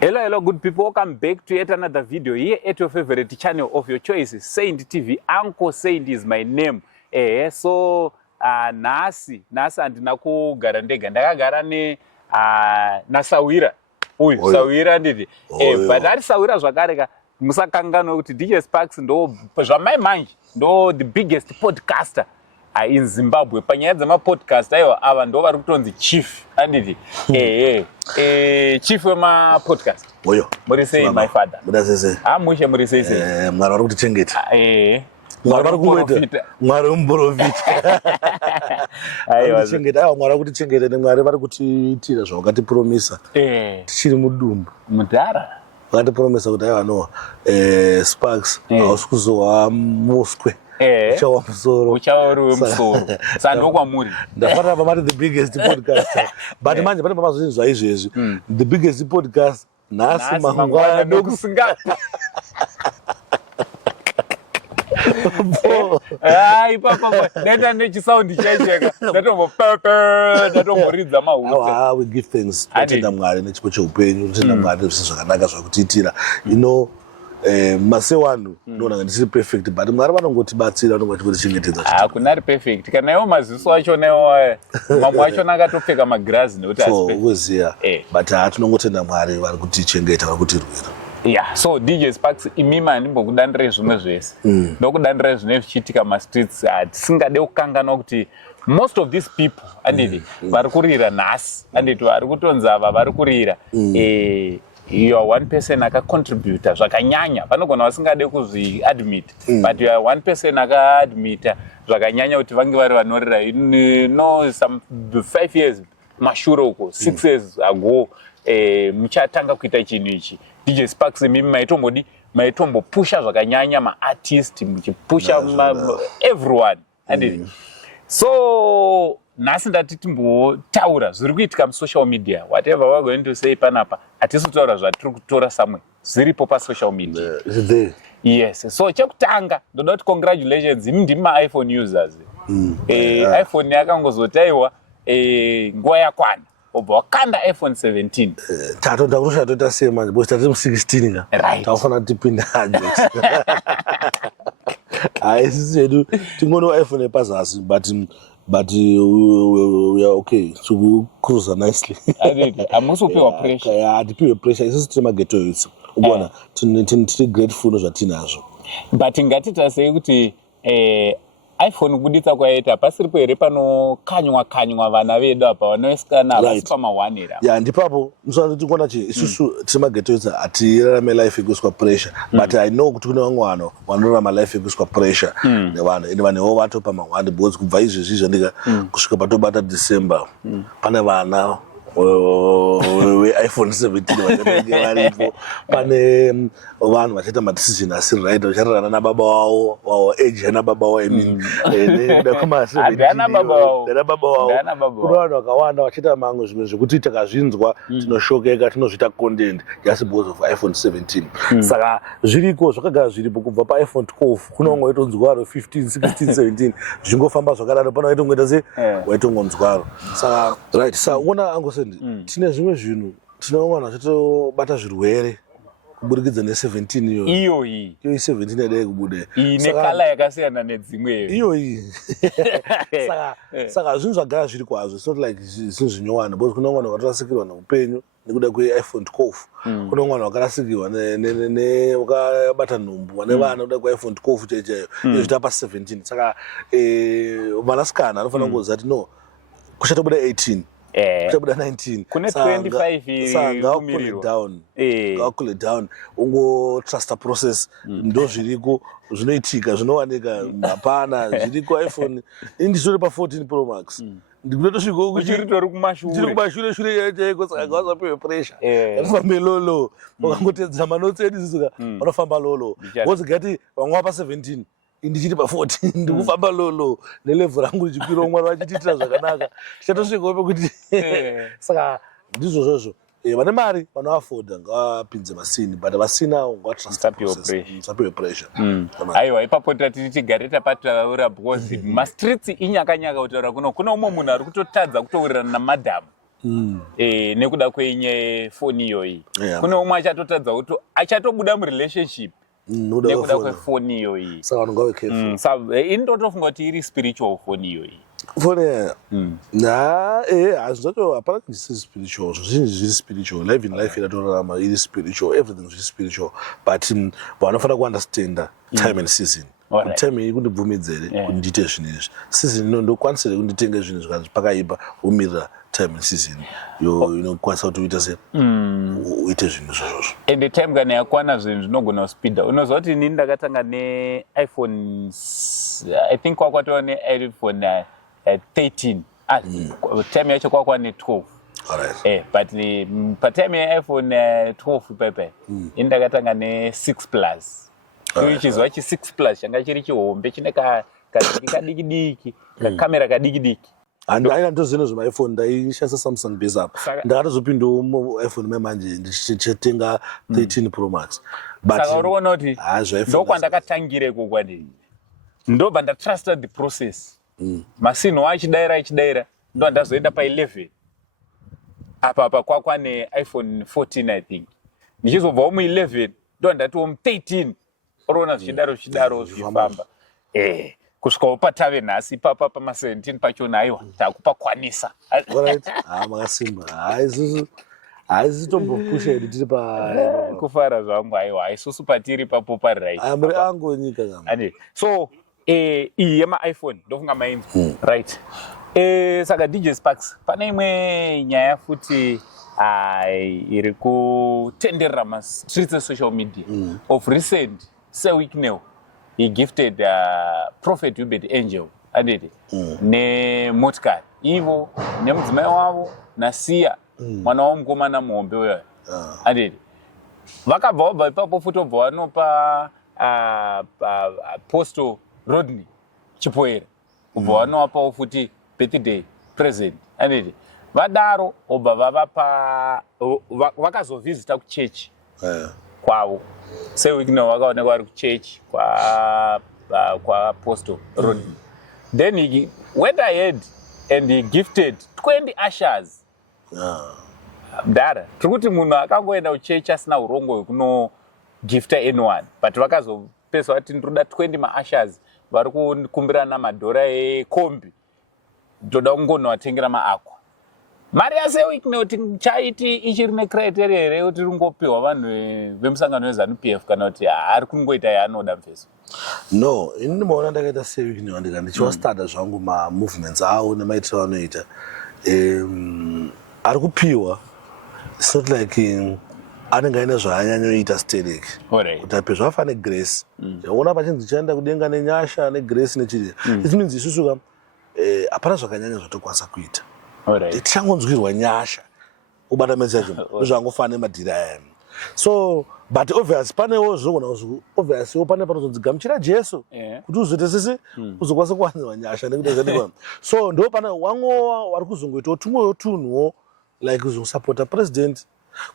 Hello, good people. Welcome back to yet another video here at your favorite channel of your choice, Saint TV. Uncle Saint is my name. So nasi andina kugara ndega ndakagara na Sawira. Sawira ndidi. But ari Sawira zvakareka musakangano kuti DJ Sparks ndo zvamai ndo the biggest podcaster in Zimbabwe. Panyaya dzamapodcast aiwa ava ndo vari kutonzi chief anditi. Chief wema podcast. Oyo. Muri sei my father? Mudasese. Mushe muri sei sei. Mwari vari kutichengeta. Mwari vari kuita. Mwari muprofita. Aiwa. Tichengeta. Aiwa mwari vari kutichengeta neMwari vari kutiitira zvavakatipromisa. Tichiri mudumbu. Mudhara. Vakatipromisa kuti aiwa no Sparks hausi kuzowa muswe. Uchawa musoro. Uchawa musoro. Sandokwa muri. Ndafanira pamati the biggest podcaster. But manje pane pamazozvinzwa izvezvi. The biggest podcast nasi mangwana ndokusinga. Papa, nenda nechisound chaicheka. Ndatomboridza mahutsa. We give thanks. Tatenda Mwari nechipo cheupenyu, tatenda Mwari zvese zvakanaka zvakutiitira. You know, mase wanu ndona ndisiri perfect but Mwari vanongotibatsira vanongotichengetedza. Kunari perfect. Kana iwo maziso acho nawo mamwe acho akatopfeka magirazi nekuti uziya. But tinongotenda Mwari vari kutichengeta vari kutirwira. Yeah, so DJ Sparks imima ndimbokudandire zvimwe zvese. Ndokudandire zvine zvichiitika mastreets tisingade kukangana kuti most of these people anditi vari kurira nhasi anditi vari kutonzi ava vari kurira you are one person akacontributa zvakanyanya vanogona vasingade kuzviadmit but you are one person akaadmita zvakanyanya kuti vange vari vanorira some 5 years mashure uko 6 years ago muchatanga kuita chinhu ichi DJ Sparks mimi maitombopusha zvakanyanya maartist muchipusha everyone anditi so nhasi ndati timbotaura zviri kuitika musocial media whatever we're going to say panapa hatisi kutaura zvatiri kutora samwe zviripo pasocial media. Yes, so chekutanga ndoda kuti congratulations ndimi maiphone users. iPhone yakangozotaiwa nguva yakwana obva wakanda iPhone 17. Tatonda kutoita sei manje because tati mu16 ka tafanira tipinda adjects. Sisi yedu tingono iPhone epazasi but we are okay to cruise nicely. Amusopewa pressure. Tipiwe pressure isisi temageto yitsi. Ubona tiri grateful nezvatinazvo. But ngatita sei kuti iPhone kuditsa kwaita pasiripo here panokanywa vana vedu apa vanosikana vasi pamawanira. Ndipapo musana tikona chi isusu temageto yitsi atirarame life ikuiswa pressure but I know kuti kune vamwe vanhu vanorarama life ikuiswa pressure nevanhu ende vanewo vato pamawani because kubva izvezvi zvandika kusvika patobata December pane vana iPhone 17 vanenge varipo pane vanhu vachaita madecision asiri right vachararana nababa wavo age yana baba wavo nekuda kwema17 baba wavo kuna vanhu vakawanda vachaita mamwe zvimwe zvekuti takazvinzwa tinoshokeka tinozviita content just because of iPhone 17 saka zviriko zvakagara zviripo kubva paiPhone 12 kuna vamwe vaitonzwaro 15 16 17 zvingofamba zvakadaro pana waitongoita se waitongonzwaro saka right saka uona angoseni tine zvimwe zvinhu tinowana chatobata zvirwere kuburikidza ne17 iyoyi 17 yadai kubuda ine kala yakasiyana nedzimwe iyoyi saka zvinhu zvagara zviri kwazvo it's not like zvinhu zvinyowana because kuna vamwe vakarasikirwa neupenyu nekuda kweiPhone 12 kuna vamwe vakarasikirwa vakabata nhumbu vane vana kuda kweiPhone 12 chaichayo iyo zvitapa 17 saka vanasikana anofanira kuziva kuti no kuchatobuda 18 kuchabuda 19 kune 25 cool it down ungo trust process ndo zviriko zvinoitika zvinowanika hapana zviriko iPhone indizori pa 14 Pro Max ndikutosvika kuchiritori kumashure chaiko saka ngawasapiwe pressure afambe lolo wakangotedzera manotsi edu saka vanofamba lolo wozigati vamwe vapa 17 indichiti pa 14 ndikufamba lolo nelevel rangu richikwira Mwari vachitiitira zvakanaka tichatosvikawo pekuti saka ndizvo zvozvo vane mari vanoafoda ngavapinze masini but vasina ngavatsapiwe pressure. Aiwa ipapo tati tigare tapataura because mastreets inyakanyaka kutaura kuna umwe munhu ari kutotadza kutourirana namadhamu nekuda kwenye foni iyoyi. Yeah. Kune umwe achatotadza kuti achatobuda murelationship nekuda kwefoni iyoyi. Saka vanhu ngave careful. Ini ndotofunga kuti iri spiritual foni iyoyi. Foni hazvinhu zvacho hapana kuti ndisi spiritual, zvizhinji zviri spiritual. Live in life iratorarama iri spiritual, everything zviri spiritual, but vanofanira kuunderstanda time and season. Time iyi kundibvumidza here kuti ndiite zvinhu izvi, season ino ndokwanisa here kunditenga zvinhu zvikanzi pakaipa womirira time and season inokwanisa kuti uite se uite zvinhu zvazvozvo. And time kana yakwana zvinhu zvinogona kuspeeda. Unoziva kuti inini ndakatanga neiPhone, I think kwakatova neiPhone 13. Time yacho kwakwa ne12. But patime yeiPhone 12 pepe ini ndakatanga ne6 plus. Chichizwa chi6 plus changa chiri chihombe chine kadiki kakamera kadiki. Aina ndozvino zvemaiPhone ndaishandisa Samsung base up. Ndakatozopindawo muiPhone memanje ndichitenga 13 Pro Max. Saka unoona kuti ndokwandakatangire iko kwadi. Ndobva ndatrusted the process. Masino achidaira ndo ndazoenda pa11. Apa kwakwa neiPhone 14 I think. Ndichizobva mu11 ndo ndatiwo mu13. Unoona zvichidaro zvifamba. Kusvika patave nhasi papa pama17 pachona aiwa takupakwanisa. Makasimba. Haisi tombopusha hedu tiri kufara zvangu aiwa isusu patiri papo pari muri angu nyika kama. So iyi yemaiPhone ndofunga mainzi right. Saka DJ Sparks pane imwe nyaya futi iri kutenderera mastreets esocial media of recent seweek now. He gifted Prophet Hubert Angel anditi nemotikari ivo nemudzimai wavo naSiya mwana wamukomana muhombe uyo anditi vakabva ipapo futi obva vanopa Apostle Rodney Chipoera obva vanovapawo futi birthday present anditi vadaro obva vakazovhizita kuchechi kwavo. Seweek now vakaonekwa vari kuchechi kwa Apostle Rodney. Then he went ahead and he gifted 20 ushers. Dara tiri kuti munhu akangoenda kuchechi asina urongo hwekunogifta anyone, but vakazopesa vati ndinoda 20 maushers vari kukumbirana madhora ekombi ndoda kungonovatengera maakwa. Mari yaSeweek now chaiti ichiri necriteria here kuti ringopiwa vanhu vemusangano weZANU-PF kana kuti ari kungoita yaanoda mfeso? No, ini ndinoona ndakaita Seweek now ndichiwastada zvangu mamovements avo nemaitiro anoita. Ari kupiwa, it's not like anenge aine zvaanyanyoita stereki kuti ape zvafane Grace. Unoona pachinzi chaenda kudenga nenyasha neGrace nechiri. It means isusu kam hapana zvakanyanya zvatokwanisa kuita. Tichangonzwirwa nyasha ubata message zvangofana nemadhira aya. So but obviously panewo zvinogona obviously pane panozonzi gamuchira Jesu kuti uzoite sese uzokwanisa kuwanzwa nyasha nekuti zvadikwa. So ndo pana wamwe vari kuzongoitawo tumwewo tunhuwo like kuzosupporta president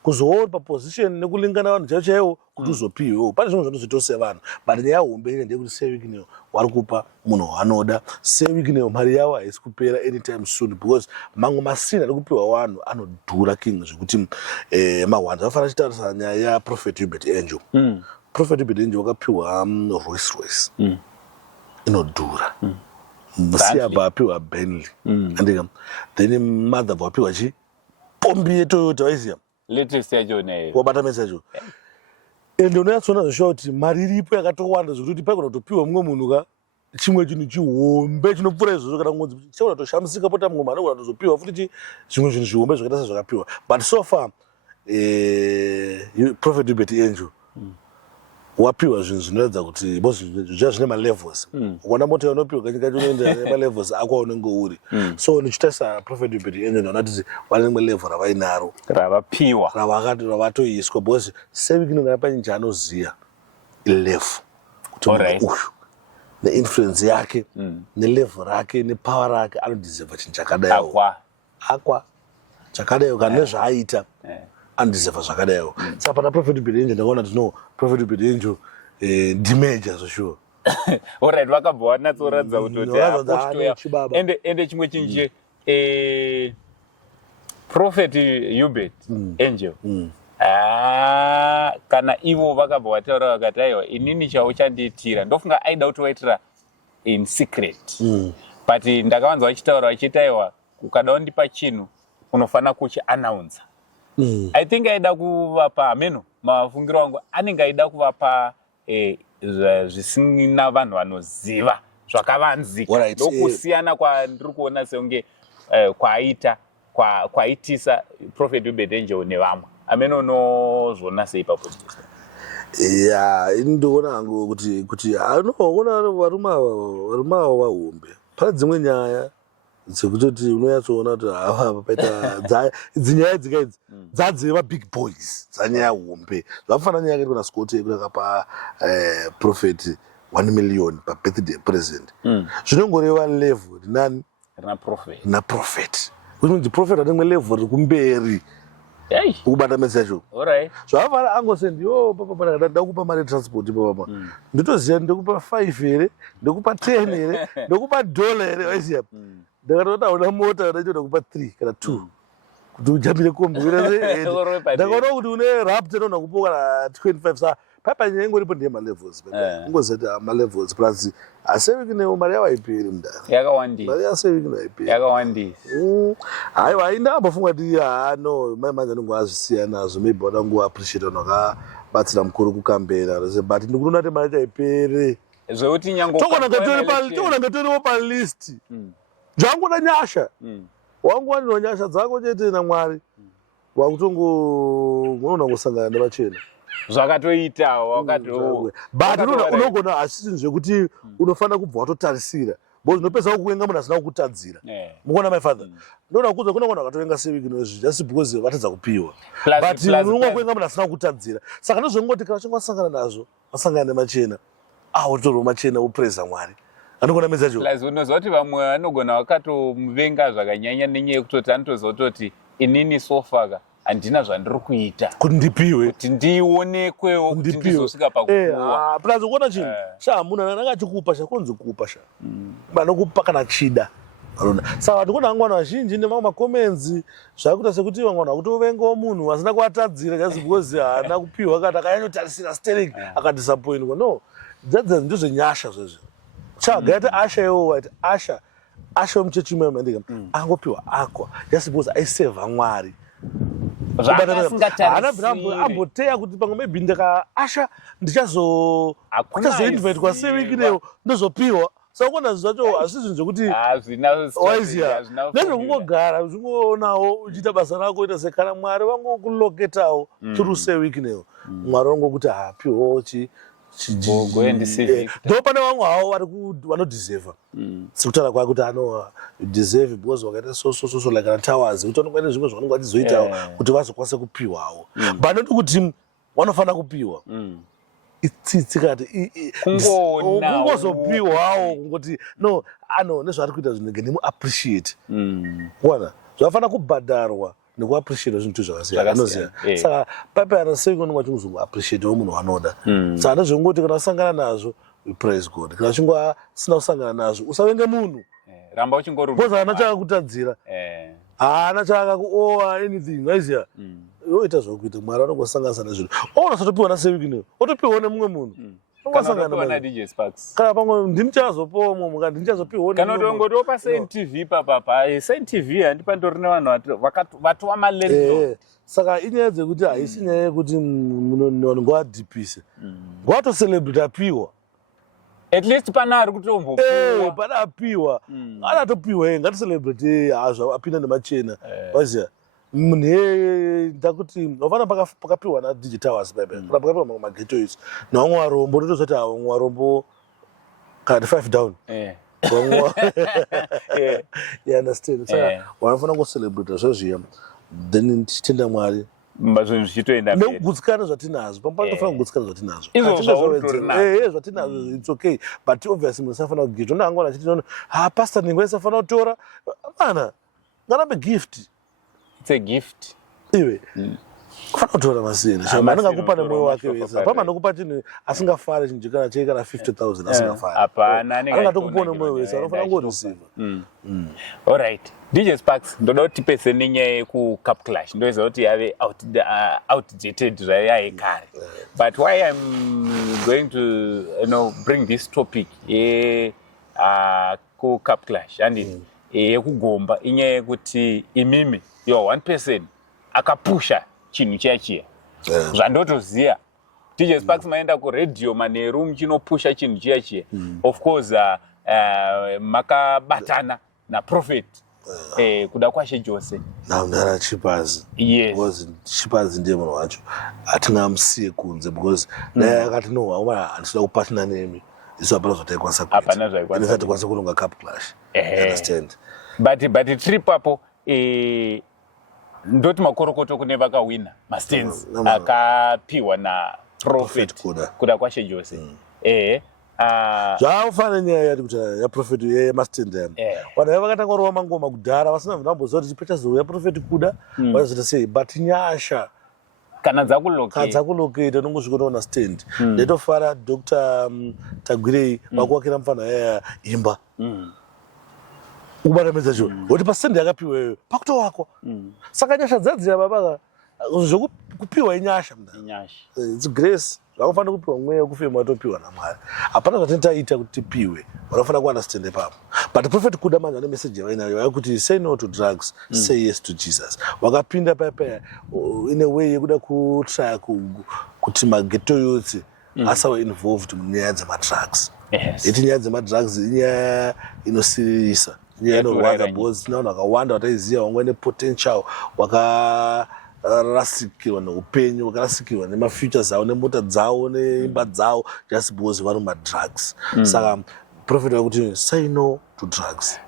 kuzoona paposition nekulingana vanhu chaivo chaivo kuti uzopiwewo. Pane zvinhu zvanozoitawo sevanhu, but nyaya hombe ine ndeyekuti Seweek now vari kupa munhu waanoda. Seweek now mari yavo haisi kupera anytime soon because mamwe masini ari kupiwa vanhu anodhura king zvekuti mahwanza vafana chitarisa nyaya yaProphet Hubert Angel. Prophet Hubert Angel wakapiwa Rolls Royce inodhura. Siya bvapiwa Bentley andika, then mother bvapiwa chi pombi yeToyota waiziya latest yacho nayo wabata message. Ende unoyatsona zvisho kuti mari iripo yakatowanda zvekuti paigona kutopiwa mumwe munhu ka chimwe chinhu chihombe chinopfuura izvozvo kana mwedzi chichaona kutoshamisika pota mumwe mari anogona kuzopiwa futi zvimwe zvinhu zvihombe zvakaita sezvakapiwa. But so far Prophet Hubert Angel wapiwa zvinhu zvinoratidza kuti zviya zvine malevels. Ukaona mota unopiwa kanyika unoenda nemalevels ako unenge uri. So nichitarisa Prophet Hubert Angel ndinoti vane rimwe level ravainaro ravapiwa ravatoiswa because Seweek now ngapa nje anoziya level kuti uyu neinfluence yake nelevel rake nepower rake anodeserve chinhu chakadaiwo akwa chakadaiwo kana nezvaaita andiserve zvakadaiwo. Saka pana Prophet Hubert Angel ndakaona kuti no, Prophet Hubert Angel ndimajor so sure. Alright, vakabva vanatsoratidza kutoti ende chimwe chinje Prophet Hubert Angel kana ivo vakabva vataura vakati aiwa inini chauchandiitira ndofunga aida kuti waitira in secret but ndakavanza vachitaura vachiti aiwa ukada undipa chinhu unofana kuchiannounce I think aida kuvapa ameno mafungiro wangu anenge aida kuvapa zvisina vanhu vanoziva zvakavanzika ndokusiyana kwandiri kuona seunge kwaitisa Prophet Hubert Angel nevamwe ameno unozviona sei ipapo? Ndoona hangu kuti anoona varume ava vahombe. Pane dzimwe nyaya dzekutoti unoyatsoona kuti hava paita dzinyaya dzikaidzi dzadzeva big boys dzanyaya hombe. Zvafana nyaya yakaitwa naScott yekuda pa Prophet 1 million pa birthday present. Zvinongoreva level nani na prophet. Kuti prophet anenge level rikumberi. Kubata message. Alright. Zvavara angosendi papa ndakupa mari transport papa. Nditoziya ndikupa 5 here, ndikupa 10 here, ndikupa $1 here waisiya. Ndakatoda una mota ndachoda kupa 3 kana 2. Kuti ujambire kombi ndakaona kuti une rapt nona kupoka na 25 sa papa nyengo ripo ndiye ma levels papa. Ngozati ma levels plus aseviki ne mari yawaipiri mndana. Yakawandisa. Mari aseviki naipiri. Yakawandisa. Aiwa ainda ambofunga kuti no manje ndingwazisiya nazo maybe wada ngo appreciate noka batsira mukuru kukambera but ndikuona kuti mari yaipiri. Zvokuti nyango tokona ngatori pa list. Jangu na nyasha. Wangu wani nyasha dzako chete na Mwari. Wakutongo unoona kusangana nevachena. Zvakatoita wakati but unogona asisi zvekuti unofana kubva watotarisira. Bo zvinopesa kuwenga munhu asina kukutadzira. Mukuona my father. Ndoda kuza kuna kana katowenga seviki nozvi just because vatadza kupiwa. But unongwa kuwenga munhu asina kukutadzira. Saka ndozvongoti kana chingwasangana nazvo, wasangana nemachena. Utoro machena upreza Mwari. Anogona message. Plus unozoti vamwe vanogona wakatomuvenga zvakanyanya nenyaya yekutoti anotozototi inini sofaka handina zvandiri kuita kuti ndipiwe kuti ndionekwewo kuti ndizosvika pakupuwa. Plus ukuona chinhu munhu akachikupa chakonzi kupa vanokupa kana chida. Saka ndikuona vangwana vazhinji nevamwe makomenzi zvakuita sekuti vangwana vakuti uvengawo munhu asina kuvatadzira just because haana kupiwa kana akanyanyotarisira sterling akadisappointwa. No, ndizvo nyasha zvezvo. Chagaita Asha iwo ati Asha muchechi mwemandika angopiwa akwa just because aiseva Mwari. Amboteya kuti pamwe maybe ndaka Asha ndichazoinvite kwa seviki leo ndozopiwa. Saka kuona zvacho asizvo zvekuti waiziya nezvokungogara zvingoonawo uchita basa rako ita sekana Mwari vangokuloketawo through seviki leo. Mwari vangokuti piwawo ndo pane vamwe havo vanodeserva sikutaura kwake kuti deserve because wakaita so like na towers kuti vanongoita zvimwe zvavanenge vachizoitawo kuti vazokwanisa kupiwawo but noti kuti vanofana kupiwa itsitsi kati kungozopiwawo kungoti no nezvaari kuita zvinenge ndimuappreciate kuona zvafana kubhadharwa nekuappreciate zvinhu zvakasiyana. Saka papa anaseviki unenge achingozongoappreciate munhu wanoda. Saka ndozvongoti kana usangana nazvo we praise God. Kana uchinge usina kusangana nazvo usavenge munhu. Ramba uchingorumba. Because haana chakakutadzira. Haana chakakuowa anything. Waiziya? Yoita zvokuita Mwari anongosanganisa nezvinhu. Unasatopiwa naseviki neyo. Otopiwa nemumwe munhu. Kana DJ Sparks. Kana pamwe ndinichazopiwa mumwe kana ndinichazopiwa kana tongotiwo pa Saint TV papa Saint TV handipandori nevanhu vatova malendo. Saka inyaya dzekuti haisi nyaya yekuti munhu ngoadhipise. Ngoatocelebrate apiwa. At least pana ari kutombopiwa. Pana apiwa. Anatopiwa ngaticelebrate hazvo apinda nemachena. Waziya? Munhu ndakuti wafana pakapiwa na DJ Towers bebe. Kana pakapiwa mageto is. Nawamwe varombo ndotozoti vamwe varombo kati 5 down. You understand? Saka wanofana kucelebrate zvozviya. Then tichitenda Mwari. Mbazvo zvichitoenda mberi. Nekugutsikana zvatinazvo. Pamwe tofana kugutsikana zvatinazvo. Zvatinazvo. It's okay. But obviously musafana kugita. Ndangona achiti pastor ningo isafana kutora. Mana. Ngarambe gift. It's a gift. Iwe. kufana kutora masini shamba angakupa nemoyo wake wese pama nokupa chinhu asingafari chinjikana cheke kana 50,000 asingafari hapana angatokupa nemoyo wese anofana ngorisiva. All right, DJ Sparks ndoda kuti pese nenyaya ku-Cup Clash ndoiziva kuti yave outdated zvaiyaye kare, but why I'm going to bring this topic ku-Cup Clash handiti yekugomba inyaya yekuti imimi one person akapusha chinhu chiya zvandotoziya DJ Sparks maenda kuredhiyo manheru muchinopusha chinhu chiya of course makabatana naProphet kuda kwashe Jose naundara Chipazi. Yes, because Chipazi ndiye munhu wacho atingamusiye kunze because naye akati no handisida kupatana nemi isu hapana zvataikwanisa kuita ndisati kulonga Cup Clash. Understand, but trip apo ndoti makorokoto kune vakawina mastands akapiwa naProphet kuda kwashe Jose. zvaufana nyaya yati kuti yaProphet yemastand yam vanhu vakatanga kurova mangoma kudhara vasina vamboziva kuti chipechazouya yaProphet kuda vazita sei, but nyasha kana dzakuloketa nongosvika unoona stand ndetofara Dr. Tagwirei vakuwakira mufana yaya imba ubatamedza cho kuti pastand yakapiwa iyoyo pakutowakwa saka nyasha dzadzira baba zvokupiwa inyasha it's grace zvakafanira kupiwa mweya wekufema watopiwa naMwari. Hapana zvatinotaita kuti tipiwe, vanofanira kuunderstand ipapo. But Prophet kuda manje ane message yavainayo yakuti say no to drugs, say yes to Jesus. Wakapinda paya in a way yekuda kutraya kuti mageto yose asawe involved munyaya dzemadrugs. Iti nyaya dzemadrugs inyaya inosirisa, inyaya inorwadza because tinaona vakawanda vataiziva vamwe ne potential rasikirwa neupenyu, vakarasikirwa nemafutures avo nemota dzavo neimba dzavo just because vari mumadrugs. Saka Prophet wakuti say no to drugs.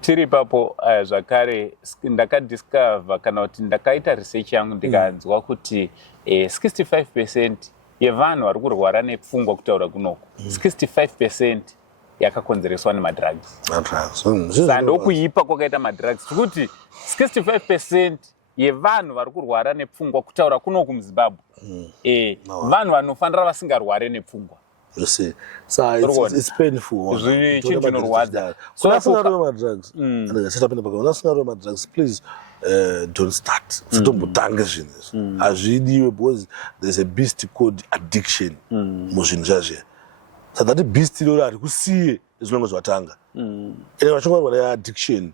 Tiri papo zvakare ndakadiscover kana kuti ndakaita research yangu ndikanzwa kuti 65% yevanhu vari kurwara nepfungwa kutaura kunoko 65% yakakonzereswa nemadrugs. Sandokuipa kwakaita madrugs kuti 65% yevanhu vari kurwara nepfungwa kutaura kuno kuMzimbabwe vanhu vanofanira vasingarware nepfungwa. You see, so it's painful. Chinorwadza. So madrugs. Madrugs, please don't start. Don't zvinhu because there's a beast called addiction. Muzvinhu so that beast lori arikusiye zvinongo zvatanga. Ine vachongwa addiction.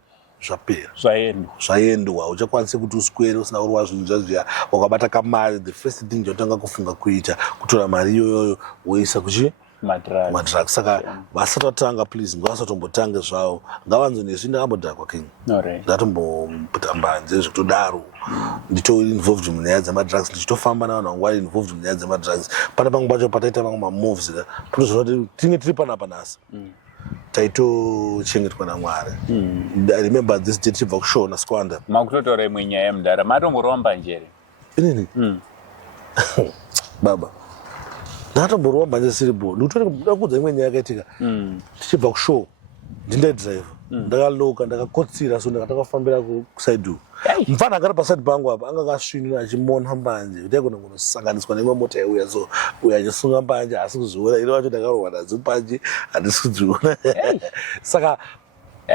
Zvaendwa uchakwanise kuti uswere usina kurwa zvinhu zvazviya wakabata kamari, the first thing jotanga kufunga kuita kutora mari iyoyo woisa kuchi madrugs. Saka vasati vatanga please ngavasatombotanga zvavo ngavanzo nezvi ndakambodhakwa king ndatomboputa mbanje zvekutodaro ndito involved munyaya dzemadrugs ndichitofamba navanhu vangu vari involved munyaya dzemadrugs. Pane pamwe pacho pataita mamwe mamoves tinozvona kuti tinge tiri panapa nhasi taitochengetwa naMwari. I remember this day tichibva kushona Squander makutotora imwe nyaya yemudhara matomboroamba njere inini baba ndatomboroamba nje siribo ndakudza imwe nyaya yakaitika tichibva kushow ndinedriver ndakaloka ndakakotsira so ndakatakafambira kusaidu mfana akari paside pangu apa anga kasvinira achimona mbanje kuti aikona kunosanganiswa neimwe mota yauya so uya achisunga mbanje asi kuzviona ino vacho ndakarohwa nadzo mbanje handisi kudziona. Saka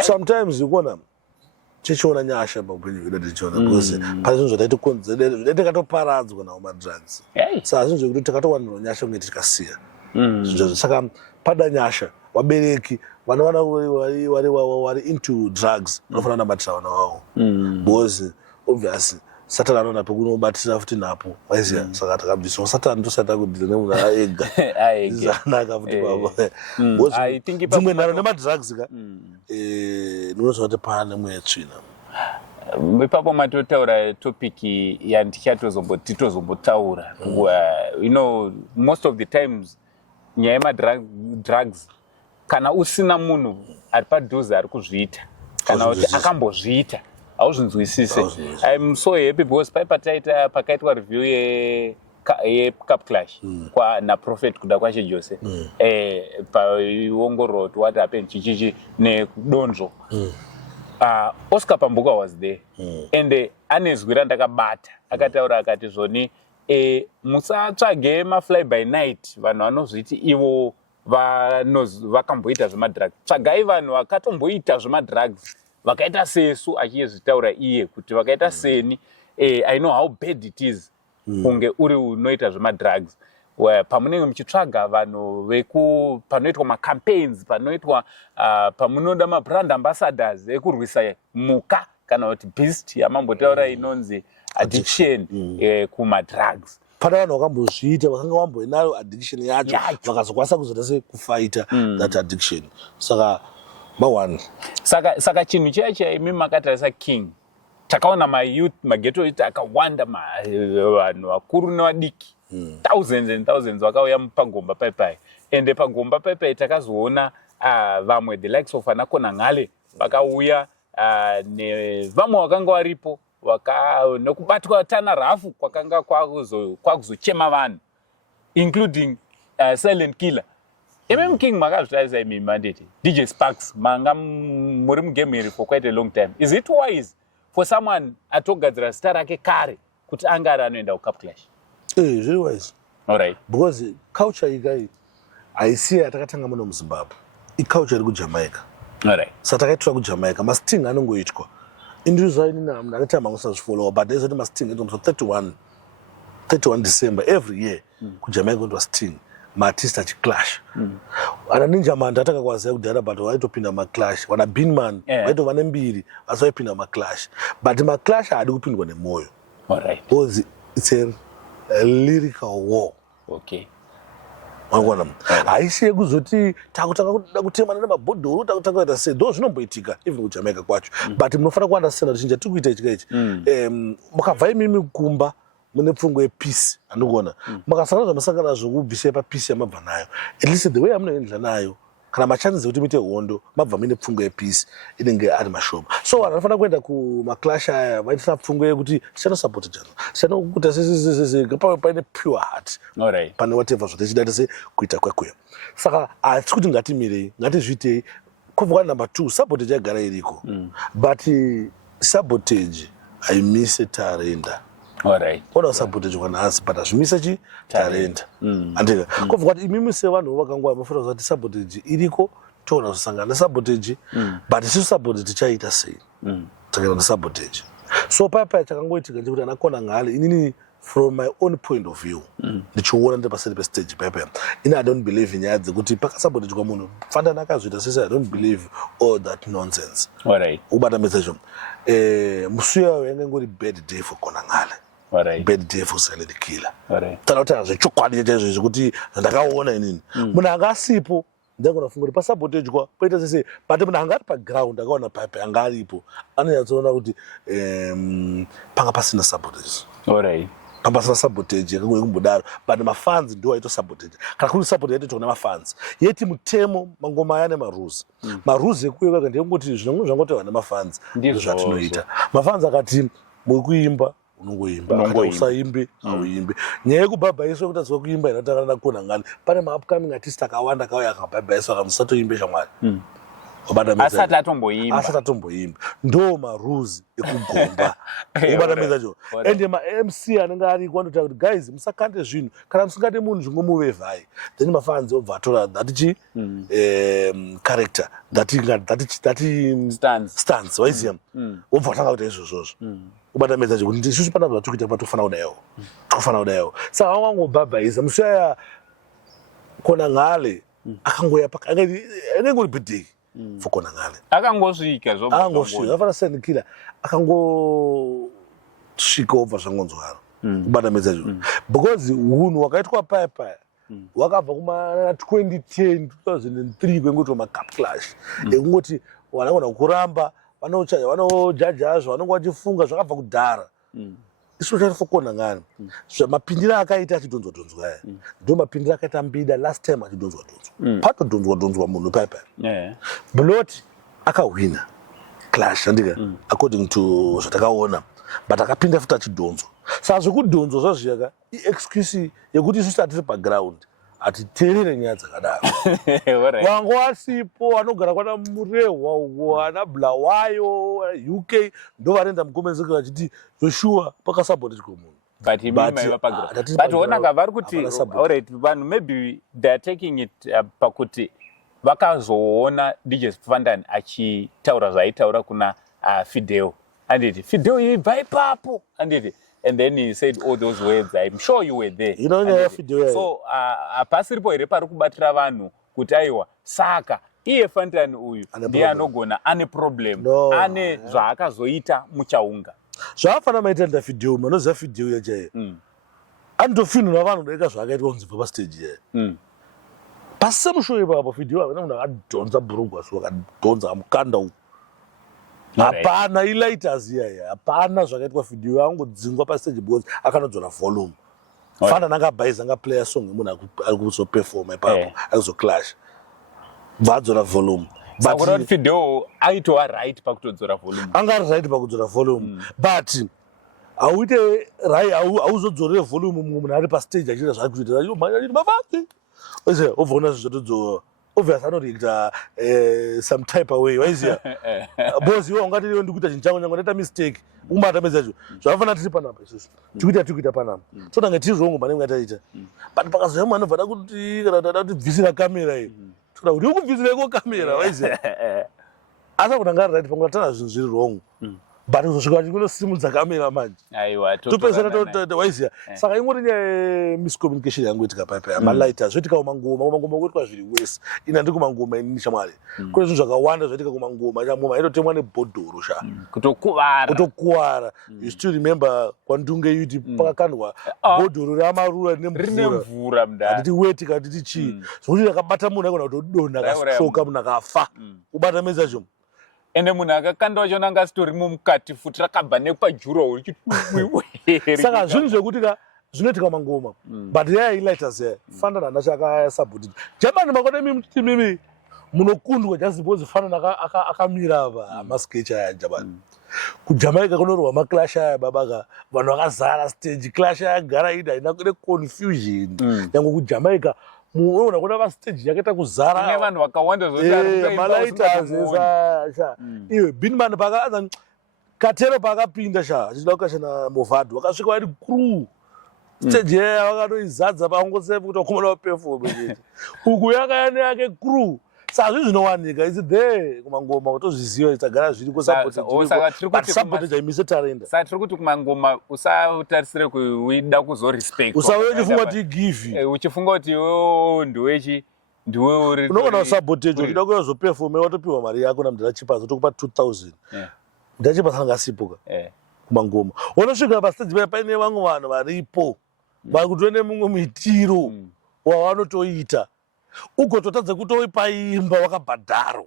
sometimes ukuona tichiona nyasha paupenyu hwedu tichiona because pane zvinhu zvataiti katoparadzwa nawo madrugs. Saka zvinhu zvekuti takatowanirwa nyasha kunge tikasiya zvinhu. Saka pada nyasha vabereki vana vari into drugs vanofanira kunamatira vana vavo because obviously Satani anoona pekunobatira futi napo waiziya. Saka takabviswa Satani tosata kudhira nemunhu aega zvanaka futi baba dzimwe nharo nemadrugs ka ndinoziva kuti pane mweya tsvina. Ipapo matotaura topic yandichatozombotaura most of the times nyaya yemadrugs kana usina munhu ari padhuze ari kuzviita kana kuti akambozviita hauzvinzwisise. I'm so happy because pakaitwa review yeCup Clash naProphet kuda kwashe Jose paiongororwa what happened chichichi nedonzvo Oscar Pambuka was there. And anezwira ndakabata akataura akati zvoni musatsvage mafly by night vanhu vanozviti ivo vakamboita zvemadrugs. Tsvagai vanhu vakatomboita zvemadrugs vakaita sesu, achizvitaura iye kuti vakaita seni. I know how bad it is kunge uri unoita zvemadrugs. Pamunenge muchitsvaga vanhu panoitwa macampaigns, panoitwa pamunoda mabrand ambassadors ekurwisa muka kana kuti beast yamambotaura inonzi addiction kumadrugs. Pana vanhu vakambozviita vakanga vamboinayo addiction yacho vakazokwanisa kuzota kufighta that addiction. Saka ma1 saka chinhu chiya imi makatarisa King, takaona mayouth maghetto ita akawanda vanhu vakuru nevadiki, thousands and thousands vakauya pagomba paipai. Ende pagomba paipai takazoona vamwe the likes of Anakona Ngale vakauya nevamwe vakanga varipo nekubatwa tana rafu kwakanga kwakuzochema vanhu including Silent Killer. King makazvitarisa imi mandate DJ Sparks manga muri mugame iri for quite a long time. Is it wise for someone atogadzira zita rake kare kuti anga anoenda kuCup Clash? Very wise. All right. Because culture ikai aisiya takatanga muno muZimbabwe. Culture iri kuJamaica. All right. Saka takaitora kuJamaica masting anongoitwa. Individual ndakati amangosazvifollow but there's a masting it was 31 December every year kuJamaica it was sting. Maartist achiclash. Ana Ninja Man tataka kwaziya kudhara but waitopinda maclash. Wana Binman waitova nembiri asi vaipinda maclash. But maclash haadi kupindwa nemoyo. All right. Because it's a lyrical war. Okay. Wangona. Haisiye kuzoti takutaka kutemana nemabhodhoro takutaka kuita sei. Those zvinomboitika even kuJamaica kwacho. But munofanira kuunderstand kuti chinja tikuita ichi. Mukabva imimi kumba mune pfungwa yepeace andikuona. Makasangana zvamasangana nazvo kubvisa papeace yamabva nayo. At least the way amunoendla nayo kana machances ekuti muite hondo mabva mine pfungwa yepeace inenge ari mashoma. So vanhu vanofanira kuenda kumaclash aya vaitisa pfungwa yekuti tichanosapota chano. Tichanokuta sese paine pure heart. All right. Pane whatever zvotichida tese kuita kwekweyo. Saka hatisi kuti ngatimirei, ngatizviitei. Kovhwa number 2 sabotage yagara iriko. But sabotage aimise tarenda. All right. Oda sabotage kwanhasi but azvimise chi talent. Andika. Kovhwa kuti imimi sevanhu vakangwa mafuta kuti sabotage iriko toona kusangana sabotage but isi sabotage tichaita sei. Takaenda sabotage. So paipai chakangoitika ndikuti Anakona Ngale inini from my own point of view ndichiona ndipaseri pestage paipai I don't believe in nyaya dzekuti pakasabotage kwamunhu fandana akazviita sese I don't believe all that nonsense. All right. Ubata message musuya yanga ngori bad day for Kona Ngale. All right. Bad day for Silent Killer. All right. Tanota zvechokwadi chaizvo zvekuti ndakaona inini munhu anga asipo ndakona funga kuti pasabotage kwa poita sese but munhu anga ari paground akaona paipai anga aripo anonyatsoona kuti panga pasina sabotage. All right. Pambasina sabotage yakangove kumbodaro but mafans ndiwo aito sabotage kana kuri sabotage yaitoitwa nemafans yeti mutemo mangoma aya nemarules marules ekuyo kaka ndeyekuti zvinongo zvangotaurwa nemafans ndizvo zvatinoita. Mafans akati muri kuimba unongoimba kana usaimbe auimbe. Nyaya yekubhabhaiswa kuti aziva kuimba inotanga Anakona Ngale pane maupcoming artist akawanda akauya akabhabhaiswa akamusatoimbe shamwari. Asati atomboimba. Ndo marules ekugomba. Ubata message. Ende ma-MC anenge ariko anotaura kuti guys musakande zvinhu kana musingade munhu zvingomuvevhai. Then mafans obva atora that character that stance waiziya obva atanga kuita izvozvozvo. Ubata message kuti isusu pana zvatikuita patofana kudayo. Saka wangobhabhaisa musiyaya Kona Ngale akangoya akangori bidei for Kona Ngale. Akangosvika afana Silent Killer akangosvika obva zvangonzwaro. Ubata message because hunhu hwakaitwa paipai hwakabva kuma 2010 2003 kwengoitwa maCup Clash ekungoti vanogona kuramba vanojaja zvo vanonge vachifunga zvakabva kudhara. Isu tari for Kona Ngale mapindiro akaita achidonzwa aya ndo mapindiro akaita Mbida last time achidonzwa patodonzwa munhu paipai. Blot akahwina Clash andika according to zvatakaona but akapinda futi achidonzwa. Saka zvekudonzwa zvazviyaka excuse yekuti isusu atiri paground atiteerere nyaya dzakadaro. Wangu wasipo anogara kwana Murehwa uko ana Bulawayo UK ndo varenda mukomenzeka vachiti Joshua pakasabotage kwemunhu. But onanga vari kuti alright vanhu maybe they are taking it pakuti vakazoona DJ Spandan achitaura zvaitaura kuna Fidel. Anditi Fidel ibva ipapo anditi. And then he said all those words. I'm sure you were there. You know, Fidel. So pasiripo here pari kubatira vanhu kuti aiwa saka iye Fantan uyu ndiye anogona ane problem ane zvaakazoita muchaunga. Zvafana maita ndaFidel manoziva Fidel yajaye. Andofinwa vanhu deka zvakaitwa kunzibva pastage yaye. Pasemusho ipapo Fidel avana munhu akadhonza bhurugwa so akadhonza amukanda uku. Hapana ilighters yaya hapana zvakaitwa Fidel angodzingwa pastage because akanodzora volume. Fana nanga baiza nga player song munhu akuzo perform ipapo akuzo clash. Vadzora volume. But Fidel aitwa right pakutodzora volume. Anga right pakutodzora volume. But auite right auzodzora volume munhu ari pa stage achira zvakuita yo manje mavati. Oze ovona zvotodzora. Obviously anoita some type of way waiziya. Boss iwe ungati leo ndikuita chinjango nyango ndaita mistake. Umata mezacho. Zvafana tiri panapa isusu. Tikuita panapa. Tsoda ngati zvongo mane ngataita. But pakazoya mwana vada kuti kana dada kuti bvisira kamera iyi. Tsoda kuti ukubvisira ko kamera waiziya. Asa kutanga right pangatana zvinhu zviri wrong. But uzosvika chikunosimudza kamera manje. Aiwa topesana waiziya. Saka ingori miscommunication yangu itika paipa. Malaita zvoitika kumangoma kuitwa zviri wese. Ina ndi kumangoma ini shamwari. Kune zvinhu zvakawanda zvoitika kumangoma chamoma inotemwa nebhodhoro sha. Kutokuwara. You still remember kwandunge yuti pakakandwa bhodhoro ramarura nemvura mda. Anditi weti kaditi chi. Zvokuti akabata munhu akona kutodonha kashoka munhu akafa. Ubata mezacho. Ende munhu akakanda chona anga sitori mukati futi rakabva nepajuro saka zvinhu zvekuti zvinoitika mangoma but yaya ilighters here Fandan andachakasupported Germany makone mimi munokundwa just because Fandan akamira apa masketch aya Germany kuJamaica kunorwa maclash aya babaka vanhu vakazara stage clash aya gara ida ina confusion yangu kuJamaica muona kuna va stage yakaita kuzara ne vanhu vakawanda zvoti malaita sha iwe Binman pakaanza katero pakapinda sha achida kukashana Movado wakasvika vari crew stage wakatoizadza pangosepa kuti wakomana perform chete uku yakayane yake crew saka zvinowanika is there kumangoma utozviziva itagara zviri kusupport imise talenda saka tiri kuti kumangoma usatarisire kuida kuzorespect usauye uchifunga kuti give uchifunga kuti ndiwe uri unogona kusabotage uchida kuya zoperform watopiwa mari yako namudhara chipa zotokupa 2000 mudhara chipa sangasipuka kumangoma unosvika pastage paine vamwe vanhu varipo vari kutone mumwe muitiro wavanotoita ugototadza kutoipaimba wakabhadharo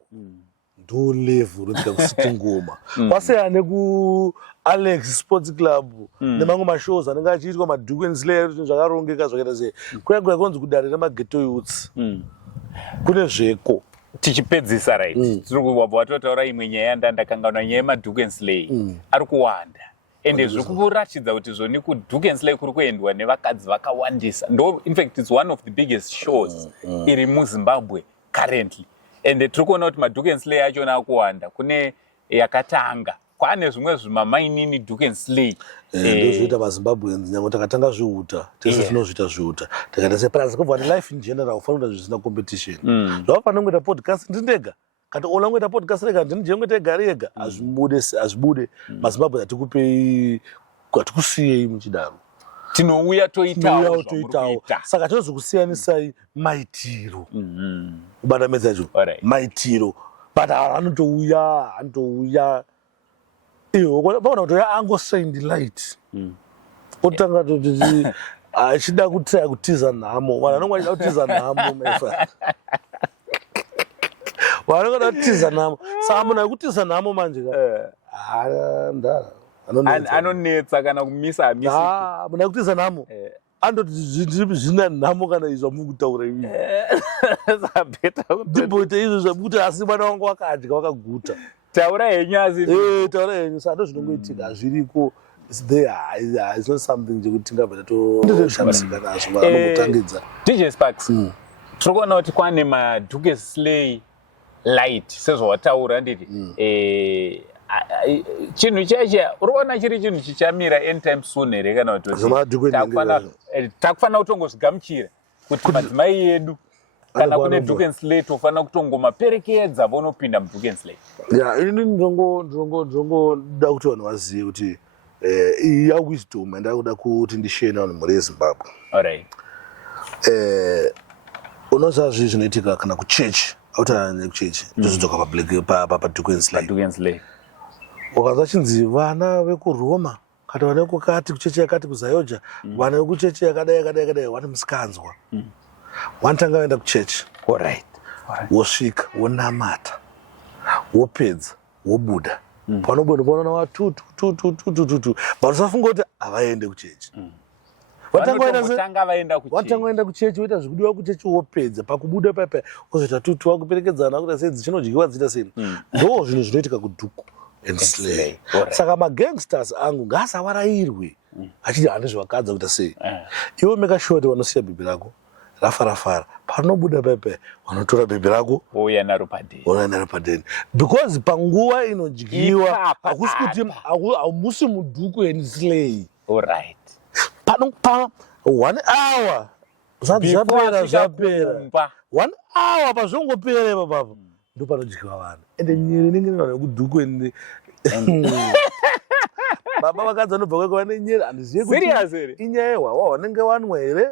ndo level rotika kusiti ngoma kwaseya nekuAlex Sports Club nemamwe mashows anenge achiitwa maDuke Slayer zvakarongeka zvakaita sei kuyangu yakonzi kudare remageto youths kune zveko tichipedzisa right tiri kubva watotaura imwe nyaya yandakanganwa nyaya yemaDuke Slayer ari kuwanda ende zviri kuratidza kuti zvoni kuDuke Slayer kuri kuendwa nevakadzi vakawandisa ndo in fact it's one of the biggest shows iri muZimbabwe currently ende tiri kuona kuti maDuke Slayer achona akuwanda kune yakatanga kwane zvimwe zvimamainini Duke Slayer ndozvoita vaZimbabweans nyange takatanga zvihuta tese tinozviita zvihuta takaita seplus kubva life in general ufanira zvisina competition zvavafanira kuita podcast ndindega kati ola ngoita podcast rega ndinje ngoita egari ega azvibude maZimbabwe atikupei kwatikusiyei muchidaro tinouya toitawo saka tinozokusiyanisai maitiro kubata medzacho maitiro but anotouya iwo vaona kuti angosigned light otanga kuti achida kutaya kutiza nhamo vanhu vanonge vachida kutiza nhamo mefa vanonge kutiza nhamo saka munhu akutiza nhamo manje anonetsa kana kumisa hamisi munhu akutiza nhamo andoti zvina nhamo kana izvo mukutaura imi ndimboita izvo zvamukuti asi mwana wangu wakadya wakaguta taura henyu asi taura henyu saka ndozvinongoitika hazviriko it's there. It's not something you think about to shamsika nazo vanongotangidza. DJ Sparks. Tiri kuona kuti kwane maDuke Slay light sezvawataura nditi. Chinhu chacha uruona chiri chinhu chichamira anytime soon here kana kuti takufana kutongozvigamuchira kuti madzimai edu kana kune Duke Slay tofana kutongomaperekedza vonopinda muDuke Slay. Ini ndinongoda kuti vanhu vazive kuti iya wisdom yandakuda kuti ndishare navanhu mhuri yeZimbabwe. Alright. Unoziva zvinhu zvinoitika kana kuchechi autana nekuchechi ndozvidzoka paDuke Slay. Ukanzwa chinzi vana vekuroma kana vana vekukati kuchechi yakati kuZayoja vana vekuchechi yakadai vati musikanzwa. Wanotanga waenda kuchechi. Alright. Wosvika wonamata wopedza wobuda panobonoona watutu but usafunga kuti havaende kuchechi. Watanga waenda kuchechi woita zvikudiwa kuchechi wopedza pakubuda paipa wozoita tutu wakuperekedzana kuti sei dzichinodyiwa dzita sei. Ndo zvinhu zvinoitika kuDuke and Slay. Saka magangsters angu ngaasavarairwe achiti handizvakadza kuita sei. Iwe make sure kuti vanosiya bhibhi rako rafara panobuda paipa vanotora bhibhi rako wouya naro padeni because panguva inodyiwa hakusi kuti hamusi muDuke and Slay. Alright. Pa 1 hour zvapera 1 hour pazvongopera ipapapo ndo panodyiwa vanhu ende nyere inenge ine vanhu vekuDuke and baba vakadzi vanobva kweko vane nyere handizive kuti inyaya yehwawa vanenge vanwa here.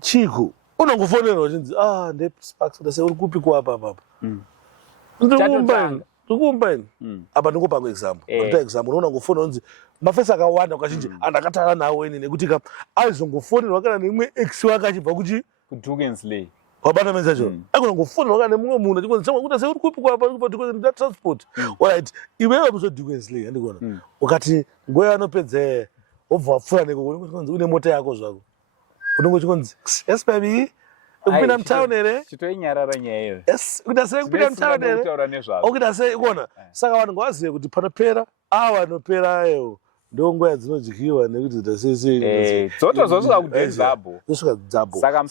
Chiku unongofonera uchinzi ndeSparks kuti sei uri kupi kuapa apapa ndikuumba ini apa ndingopa example. Ndoita example unongofonera unzi mafesi akawanda ukachinji andakatara nawo ini nekuti aizongofonerwa kana nemumwe ex wake achibva kuDuke and Slay. Wabata messagewo akunongofonerwa kana nemumwe munhu achikonzi kuti sei uri kupi kuapa because ndida transport. Alright, iwewe muzoDuke and Slay andikuona ukati nguva yaanopedza wobva wapfuura nekokunzi une mota yako zvako unongo chikonzi yes baby kupinda mtown here chitoinyarara nyaya iyo. Yes kuita sei kupinda mtown here okuita sei kuona. Saka vanhu ngavazive kuti panopera anopera ayo ndo nguva dzinodyiwa nekuti dzita sei dzotozosvika kudzabo zosvika dzabo. Saka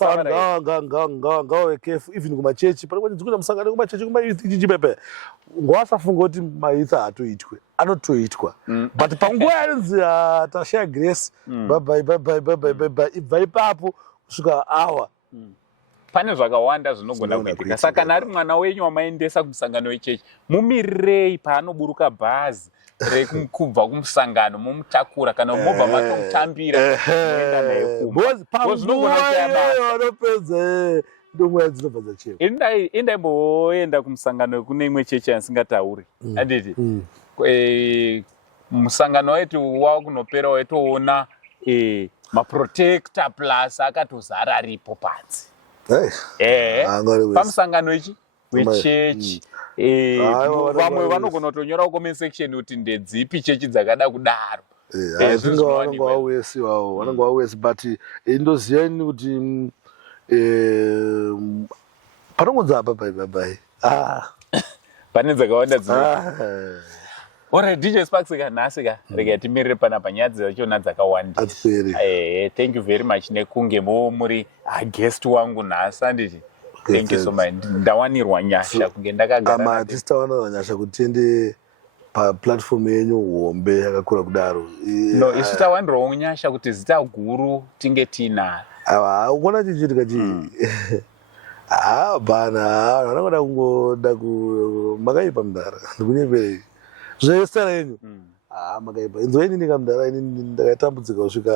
ngave careful even kumachechi panenge dzikuita musangano kumachechi kumayouth chichipepe ngavasafunga kuti mayouth haatoitwe anotoitwa but panguva yanonzi tashaya grace bye ibva ipapo kusvika hour pane zvakawanda zvinogona kuitika. Saka kana ari mwana wenyu wamaendesa kumusangano wechechi mumirirei paanoburuka bhazi rekubva kumusangano mumutakura kana mobva matomutambira moenda naye kumba ndomweya dzinobva dzachekwa. Indaimboenda kumusangano kune imwe chechi yandisingatauri handiti musangano wetu wakunopera waitoona maprotector plus akatozara aripo panze pamusangano ichi wechechi. Vamwe vanogona kutonyora comment section kuti ndedzipi chechi dzakada kudaro. Vanenge vauesi wavo vanenge vauesi but ndoziva ini kuti panongonzi apa bye pane dzakawanda dzino. Alright, DJ Sparks kanhasi rega timirire panapa nyaya dzachona dzakawanda. Thank you very much nekunge muri guest wangu nhasi handiti. Thank you so much. Ndawanirwa nyasha kunge ndakagara. Hatisi tawanirwa nyasha kuti tiende paplatform yenyu hombe yakakura kudaro. No, isu tawanirwa nyasha kuti zita guru tinge tinaro. Ukona chichiitika chii? Bana, vanoda kungoda makaipa mudhara. Ndikunyeperei. Zvesara yenyu. Makaipa. Inzwa ini ndikamudhara ini ndakatambudzika kusvika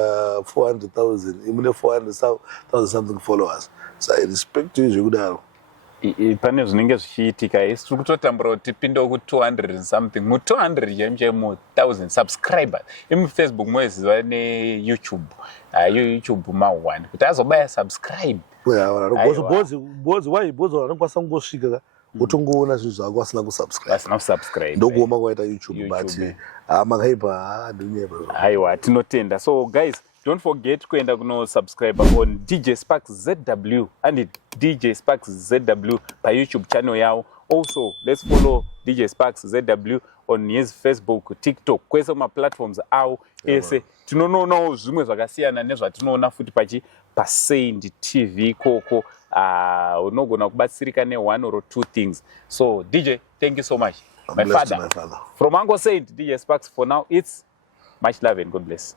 400,000. Imune 400,000 something followers. So I respect you zvekudaro. Pane zvinenge zvichiitika isi tiri kutotambura kuti tipindewo ku200 and something mu200 chemu 1000 subscribers imufacebook mweziva neyoutube youtube ma1 kuti azobaya subscribe bozi waibozi vanokwanisa kungosvika utongoona zvinhu zvako asina kusubscribe ndokuoma kwaita youtube but makaipa ndinyepa. Aiwa tinotenda. So guys, don't forget kuenda kuno subscribe on DJ Sparks ZW and DJ Sparks ZW pa YouTube channel yao. Also, let's follow DJ Sparks ZW on his Facebook, TikTok, kwese maplatforms awo ese tinonoonawo zvimwe zvakasiyana nezvatinoona futi paSaint TV ikoko. Unogona kubatsirika ne1 or 2 things. So DJ, thank you so much. My father. My father. From Uncle Saint, DJ Sparks, for now, it's much love and God bless.